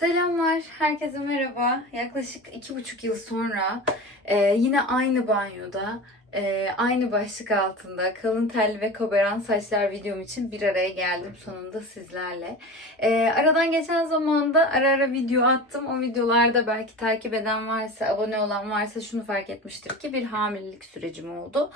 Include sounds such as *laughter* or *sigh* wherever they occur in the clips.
Selamlar, herkese merhaba. Yaklaşık iki buçuk yıl sonra e, yine aynı banyoda, e, aynı başlık altında kalın tel ve koberan saçlar videom için bir araya geldim sonunda sizlerle. E, aradan geçen zamanda ara ara video attım. O videolarda belki takip eden varsa, abone olan varsa şunu fark etmiştir ki bir hamilelik sürecim oldu.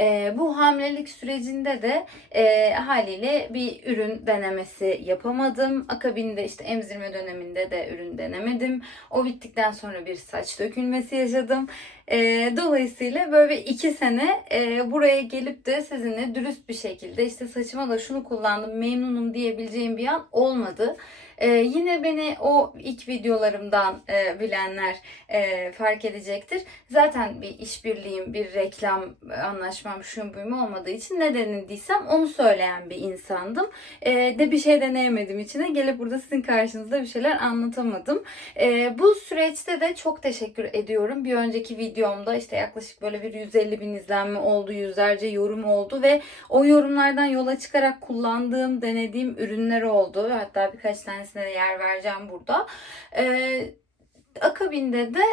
E, bu hamilelik sürecinde de e, haliyle bir ürün denemesi yapamadım. Akabinde işte emzirme döneminde de ürün denemedim. O bittikten sonra bir saç dökülmesi yaşadım. E, dolayısıyla böyle iki sene e, buraya gelip de sizinle dürüst bir şekilde işte saçıma da şunu kullandım memnunum diyebileceğim bir an olmadı. E, yine beni o ilk videolarımdan e, bilenler e, fark edecektir. Zaten bir işbirliğim, bir reklam anlaşmam, şuyum buyum olmadığı için ne denildiysem onu söyleyen bir insandım. E, de bir şey deneyemediğim için de gelip burada sizin karşınızda bir şeyler anlatamadım. E, bu süreçte de çok teşekkür ediyorum. Bir önceki videomda işte yaklaşık böyle bir 150 bin izlenme oldu, yüzlerce yorum oldu ve o yorumlardan yola çıkarak kullandığım, denediğim ürünler oldu. Hatta birkaç tanesine de yer vereceğim burada. E, akabinde de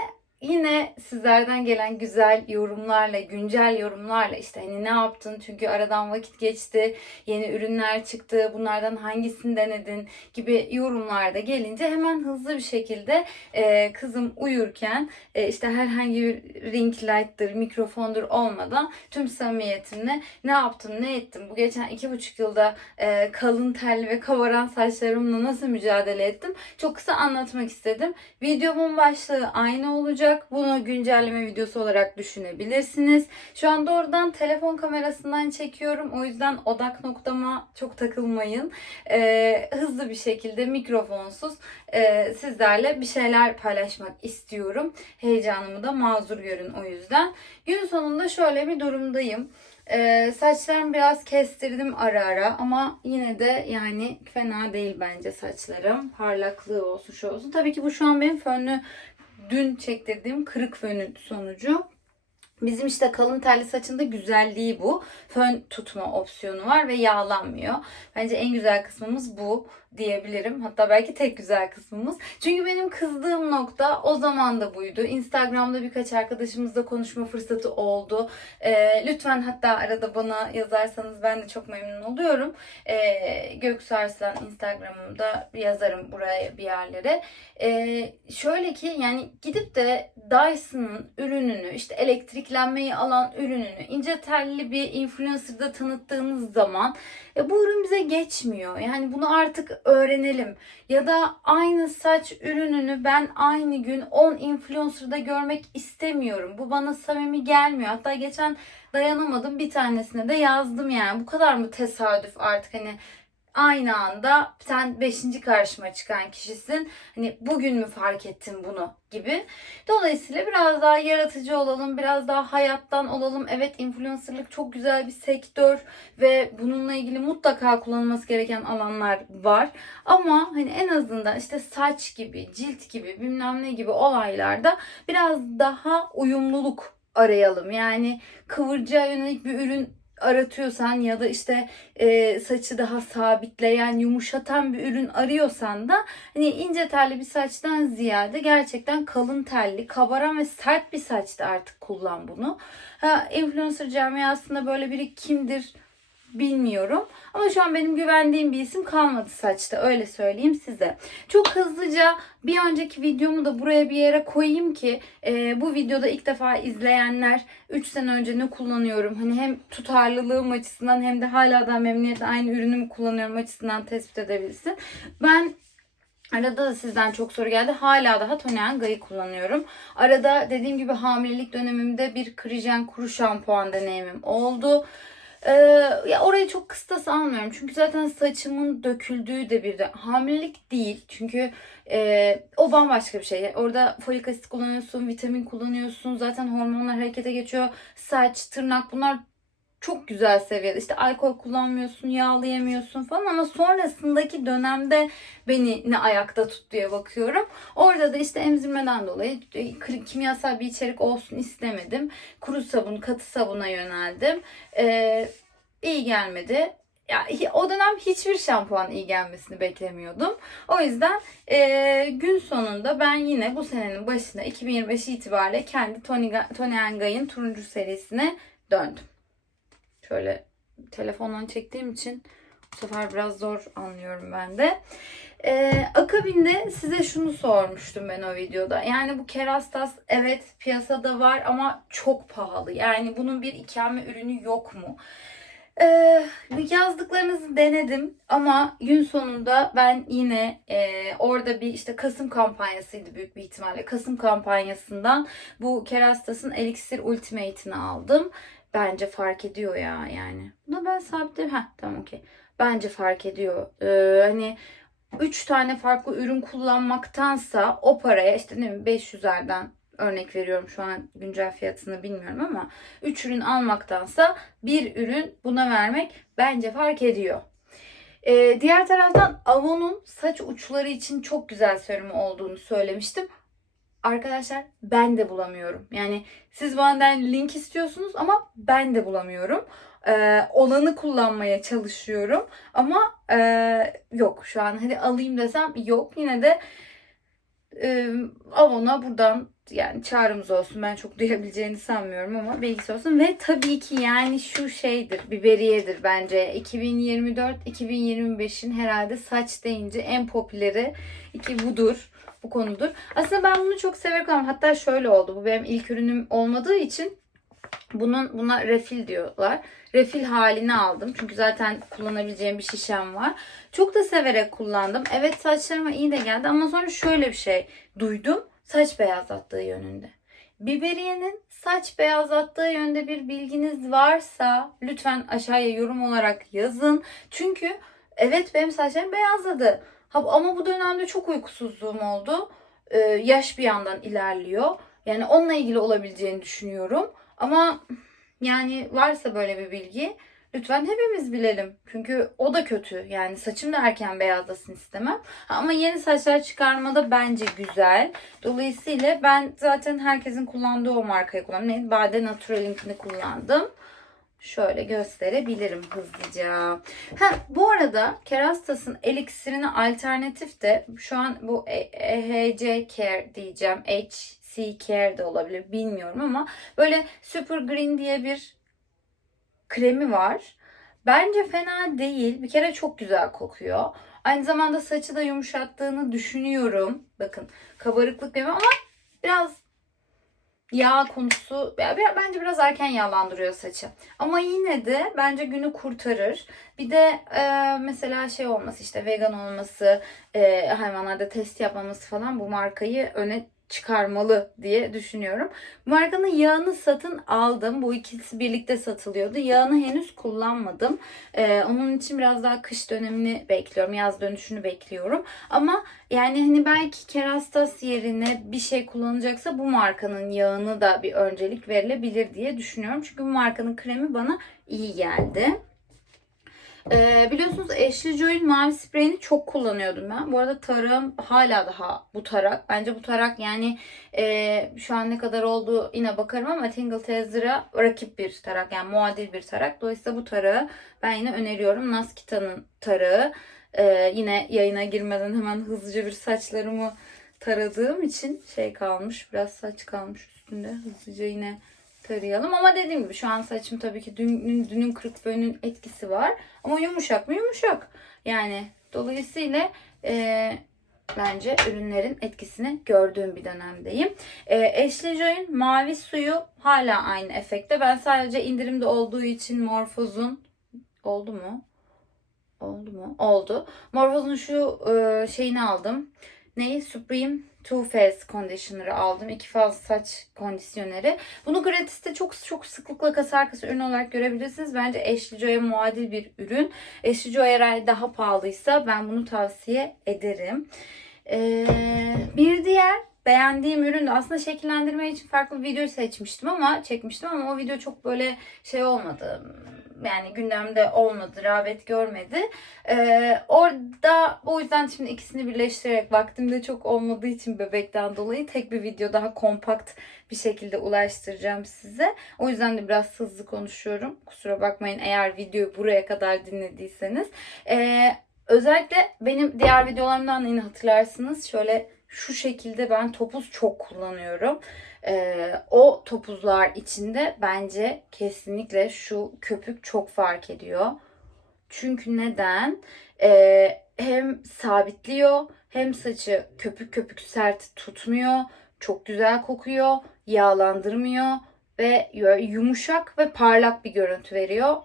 yine sizlerden gelen güzel yorumlarla, güncel yorumlarla işte hani ne yaptın çünkü aradan vakit geçti, yeni ürünler çıktı, bunlardan hangisini denedin gibi yorumlar da gelince hemen hızlı bir şekilde e, kızım uyurken e, işte herhangi bir ring light'tır, mikrofondur olmadan tüm samimiyetimle ne yaptım, ne ettim, bu geçen iki buçuk yılda e, kalın telli ve kabaran saçlarımla nasıl mücadele ettim çok kısa anlatmak istedim. Videomun başlığı aynı olacak. Bunu güncelleme videosu olarak düşünebilirsiniz. Şu an doğrudan telefon kamerasından çekiyorum. O yüzden odak noktama çok takılmayın. Ee, hızlı bir şekilde mikrofonsuz e, sizlerle bir şeyler paylaşmak istiyorum. Heyecanımı da mazur görün o yüzden. Gün sonunda şöyle bir durumdayım. Ee, saçlarımı biraz kestirdim ara ara ama yine de yani fena değil bence saçlarım. Parlaklığı olsun şu olsun. Tabii ki bu şu an benim fönlü dün çektirdiğim kırık fönün sonucu. Bizim işte kalın telli saçında güzelliği bu. Fön tutma opsiyonu var ve yağlanmıyor. Bence en güzel kısmımız bu diyebilirim. Hatta belki tek güzel kısmımız. Çünkü benim kızdığım nokta o zaman da buydu. Instagram'da birkaç arkadaşımızla konuşma fırsatı oldu. Ee, lütfen hatta arada bana yazarsanız ben de çok memnun oluyorum. Ee, Göksu Arslan Instagram'ımda yazarım buraya bir yerlere. Ee, şöyle ki yani gidip de Dyson'ın ürününü işte elektriklenmeyi alan ürününü ince telli bir influencer'da tanıttığınız zaman e, bu ürün bize geçmiyor. Yani bunu artık öğrenelim. Ya da aynı saç ürününü ben aynı gün 10 influencer'da görmek istemiyorum. Bu bana samimi gelmiyor. Hatta geçen dayanamadım bir tanesine de yazdım yani. Bu kadar mı tesadüf artık hani aynı anda sen 5. karşıma çıkan kişisin. Hani bugün mü fark ettin bunu gibi. Dolayısıyla biraz daha yaratıcı olalım, biraz daha hayattan olalım. Evet influencerlık çok güzel bir sektör ve bununla ilgili mutlaka kullanılması gereken alanlar var. Ama hani en azından işte saç gibi, cilt gibi, bilmem ne gibi olaylarda biraz daha uyumluluk arayalım. Yani kıvırcığa yönelik bir ürün aratıyorsan ya da işte e, saçı daha sabitleyen, yumuşatan bir ürün arıyorsan da hani ince telli bir saçtan ziyade gerçekten kalın telli, kabaran ve sert bir saçta artık kullan bunu. Ha, influencer camiasında böyle biri kimdir bilmiyorum. Ama şu an benim güvendiğim bir isim kalmadı saçta öyle söyleyeyim size. Çok hızlıca bir önceki videomu da buraya bir yere koyayım ki e, bu videoda ilk defa izleyenler 3 sene önce ne kullanıyorum hani hem tutarlılığım açısından hem de hala da memnuniyetle aynı ürünümü kullanıyorum açısından tespit edebilsin. Ben Arada da sizden çok soru geldi. Hala daha Tonean Ga'yı kullanıyorum. Arada dediğim gibi hamilelik dönemimde bir Krijen kuru şampuan deneyimim oldu. Ee, ya orayı çok kıstas almıyorum. Çünkü zaten saçımın döküldüğü de bir de hamilelik değil. Çünkü e, o bambaşka bir şey. Orada folik asit kullanıyorsun, vitamin kullanıyorsun. Zaten hormonlar harekete geçiyor. Saç, tırnak bunlar çok güzel seviyede. İşte alkol kullanmıyorsun, yağlayamıyorsun falan ama sonrasındaki dönemde beni ne ayakta tut diye bakıyorum. Orada da işte emzirmeden dolayı kimyasal bir içerik olsun istemedim. Kuru sabun, katı sabuna yöneldim. Ee, iyi gelmedi. ya o dönem hiçbir şampuan iyi gelmesini beklemiyordum. O yüzden e, gün sonunda ben yine bu senenin başında 2025 itibariyle kendi Tony, Tony Guy'ın turuncu serisine döndüm. Şöyle telefondan çektiğim için bu sefer biraz zor anlıyorum ben de. Ee, akabinde size şunu sormuştum ben o videoda. Yani bu Kerastas evet piyasada var ama çok pahalı. Yani bunun bir ikame ürünü yok mu? Ee, yazdıklarınızı denedim ama gün sonunda ben yine e, orada bir işte Kasım kampanyasıydı büyük bir ihtimalle. Kasım kampanyasından bu Kerastas'ın Elixir Ultimate'ini aldım. Bence fark ediyor ya yani. Bunu ben sabitledim. Heh tamam okey. Bence fark ediyor. Ee, hani 3 tane farklı ürün kullanmaktansa o paraya işte ne bileyim 500'lerden örnek veriyorum şu an güncel fiyatını bilmiyorum ama 3 ürün almaktansa bir ürün buna vermek bence fark ediyor. Ee, diğer taraftan Avon'un saç uçları için çok güzel serumu olduğunu söylemiştim. Arkadaşlar ben de bulamıyorum. Yani siz benden link istiyorsunuz ama ben de bulamıyorum. Ee, olanı kullanmaya çalışıyorum ama e, yok. Şu an hadi alayım desem yok. Yine de e, Avon'a buradan yani çağrımız olsun. Ben çok *laughs* duyabileceğini sanmıyorum ama bilgisi olsun. Ve tabii ki yani şu şeydir biberiyedir bence. 2024-2025'in herhalde saç deyince en popüleri iki budur bu konudur. Aslında ben bunu çok severek kullanıyorum. Hatta şöyle oldu. Bu benim ilk ürünüm olmadığı için bunun buna refil diyorlar. Refil halini aldım. Çünkü zaten kullanabileceğim bir şişem var. Çok da severek kullandım. Evet saçlarıma iyi de geldi ama sonra şöyle bir şey duydum. Saç beyazlattığı yönünde. Biberiyenin saç beyazlattığı yönde bir bilginiz varsa lütfen aşağıya yorum olarak yazın. Çünkü evet benim saçlarım beyazladı. Ama bu dönemde çok uykusuzluğum oldu. Ee, yaş bir yandan ilerliyor. Yani onunla ilgili olabileceğini düşünüyorum. Ama yani varsa böyle bir bilgi lütfen hepimiz bilelim. Çünkü o da kötü. Yani saçım da erken beyazlasın istemem. Ama yeni saçlar çıkarmada bence güzel. Dolayısıyla ben zaten herkesin kullandığı o markayı kullandım. Bade Natural'inkini kullandım. Şöyle gösterebilirim hızlıca. Ha, bu arada Kerastas'ın eliksirine alternatif de şu an bu E- EHC Care diyeceğim. HC Care de olabilir bilmiyorum ama böyle Super Green diye bir kremi var. Bence fena değil. Bir kere çok güzel kokuyor. Aynı zamanda saçı da yumuşattığını düşünüyorum. Bakın kabarıklık demem ama biraz yağ konusu bence biraz erken yağlandırıyor saçı. Ama yine de bence günü kurtarır. Bir de e, mesela şey olması işte vegan olması, e, hayvanlarda test yapmaması falan bu markayı öne çıkarmalı diye düşünüyorum. Bu markanın yağını satın aldım. Bu ikisi birlikte satılıyordu. Yağını henüz kullanmadım. E, onun için biraz daha kış dönemini bekliyorum. Yaz dönüşünü bekliyorum. Ama yani hani belki Kerastas yerine bir şey kullanacaksa bu markanın yağını da bir öncelik verilebilir diye düşünüyorum. Çünkü bu markanın kremi bana iyi geldi. Ee, biliyorsunuz Ashley Joy'un mavi spreyini çok kullanıyordum ben. Bu arada tarağım hala daha bu tarak. Bence bu tarak yani e, şu an ne kadar olduğu yine bakarım ama Tingle Tezzer'a rakip bir tarak. Yani muadil bir tarak. Dolayısıyla bu tarağı ben yine öneriyorum. Naskita'nın tarağı. Ee, yine yayına girmeden hemen hızlıca bir saçlarımı taradığım için şey kalmış. Biraz saç kalmış üstünde. Hızlıca yine tarayalım. Ama dediğim gibi şu an saçım tabii ki dünün, dünün kırık etkisi var. Ama yumuşak mı? Yumuşak. Yani dolayısıyla e, bence ürünlerin etkisini gördüğüm bir dönemdeyim. E, Ashley Joy'un mavi suyu hala aynı efekte. Ben sadece indirimde olduğu için Morphos'un oldu mu? Oldu mu? Oldu. Morphos'un şu e, şeyini aldım. Neyi? Supreme Too Faced Conditioner'ı aldım. İki faz saç kondisyoneri. Bunu gratiste çok çok sıklıkla kasa arkası ürün olarak görebilirsiniz. Bence Ashley Joy'a muadil bir ürün. Ashley Joy eğer daha pahalıysa ben bunu tavsiye ederim. Ee, bir diğer beğendiğim ürün de aslında şekillendirme için farklı bir video seçmiştim ama çekmiştim ama o video çok böyle şey olmadı. Yani gündemde olmadı, rağbet görmedi. Ee, orada o yüzden şimdi ikisini birleştirerek vaktimde çok olmadığı için bebekten dolayı tek bir video daha kompakt bir şekilde ulaştıracağım size. O yüzden de biraz hızlı konuşuyorum. Kusura bakmayın eğer videoyu buraya kadar dinlediyseniz. Ee, özellikle benim diğer videolarımdan yine hatırlarsınız. Şöyle şu şekilde ben topuz çok kullanıyorum. Ee, o topuzlar içinde bence kesinlikle şu köpük çok fark ediyor. Çünkü neden? Ee, hem sabitliyor hem saçı köpük köpük sert tutmuyor. Çok güzel kokuyor, yağlandırmıyor ve yumuşak ve parlak bir görüntü veriyor.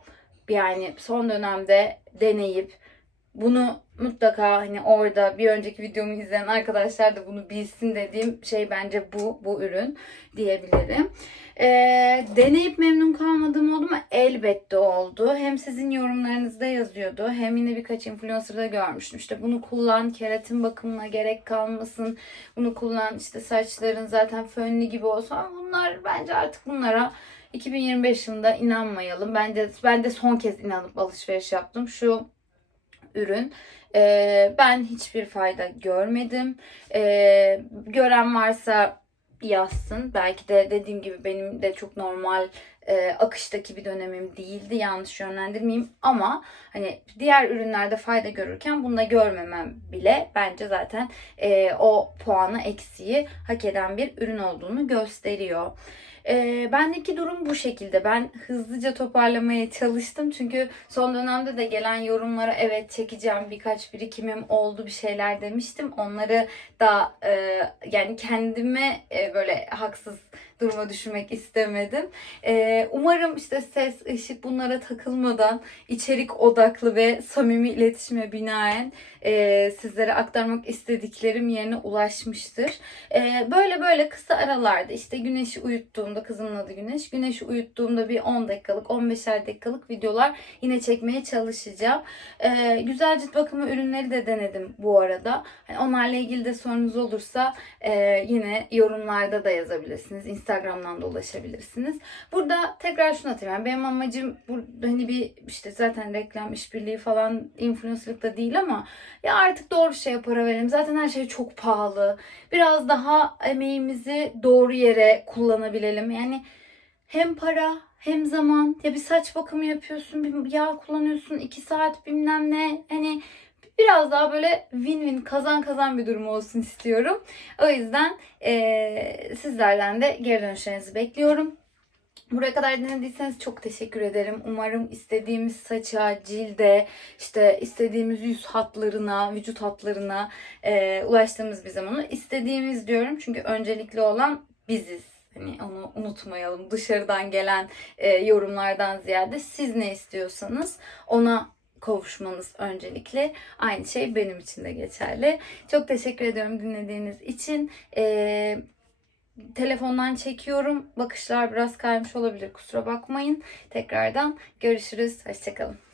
Yani son dönemde deneyip bunu mutlaka hani orada bir önceki videomu izleyen arkadaşlar da bunu bilsin dediğim şey bence bu bu ürün diyebilirim. Ee, deneyip memnun kalmadığım oldu mu? Elbette oldu. Hem sizin yorumlarınızda yazıyordu hem yine birkaç influencer'da görmüştüm. İşte bunu kullan keratin bakımına gerek kalmasın. Bunu kullan işte saçların zaten fönlü gibi olsun. Bunlar bence artık bunlara 2025 yılında inanmayalım. Bence ben de son kez inanıp alışveriş yaptım. Şu ürün. Ee, ben hiçbir fayda görmedim. Ee, gören varsa yazsın. Belki de dediğim gibi benim de çok normal e, akıştaki bir dönemim değildi. Yanlış yönlendirmeyeyim ama hani diğer ürünlerde fayda görürken bunda görmemem bile bence zaten e, o puanı eksiği hak eden bir ürün olduğunu gösteriyor. E, bendeki durum bu şekilde. Ben hızlıca toparlamaya çalıştım. Çünkü son dönemde de gelen yorumlara evet çekeceğim birkaç birikimim oldu bir şeyler demiştim. Onları da e, yani kendime e, böyle haksız duruma düşürmek istemedim. Ee, umarım işte ses, ışık bunlara takılmadan içerik odaklı ve samimi iletişime binaen e, sizlere aktarmak istediklerim yerine ulaşmıştır. E, böyle böyle kısa aralarda işte güneşi uyuttuğumda, kızımın adı Güneş, güneşi uyuttuğumda bir 10 dakikalık, 15'er dakikalık videolar yine çekmeye çalışacağım. E, güzel cilt bakımı ürünleri de denedim bu arada. Hani onlarla ilgili de sorunuz olursa e, yine yorumlarda da yazabilirsiniz. Instagram'dan da ulaşabilirsiniz. Burada tekrar şunu. Yani benim amacım bu hani bir işte zaten reklam işbirliği falan influencerlık da değil ama ya artık doğru şeye para verelim. Zaten her şey çok pahalı. Biraz daha emeğimizi doğru yere kullanabilelim. Yani hem para hem zaman. Ya bir saç bakımı yapıyorsun, bir yağ kullanıyorsun, iki saat bilmem ne. Hani biraz daha böyle win-win kazan kazan bir durum olsun istiyorum. O yüzden eee, sizlerden de geri dönüşlerinizi bekliyorum. Buraya kadar dinlediyseniz çok teşekkür ederim. Umarım istediğimiz saça, cilde, işte istediğimiz yüz hatlarına, vücut hatlarına eee, ulaştığımız bir zaman. istediğimiz diyorum çünkü öncelikli olan biziz. Hani onu unutmayalım. Dışarıdan gelen e, yorumlardan ziyade siz ne istiyorsanız ona kavuşmanız öncelikle. Aynı şey benim için de geçerli. Çok teşekkür ediyorum dinlediğiniz için. Ee, telefondan çekiyorum. Bakışlar biraz kaymış olabilir. Kusura bakmayın. Tekrardan görüşürüz. Hoşçakalın.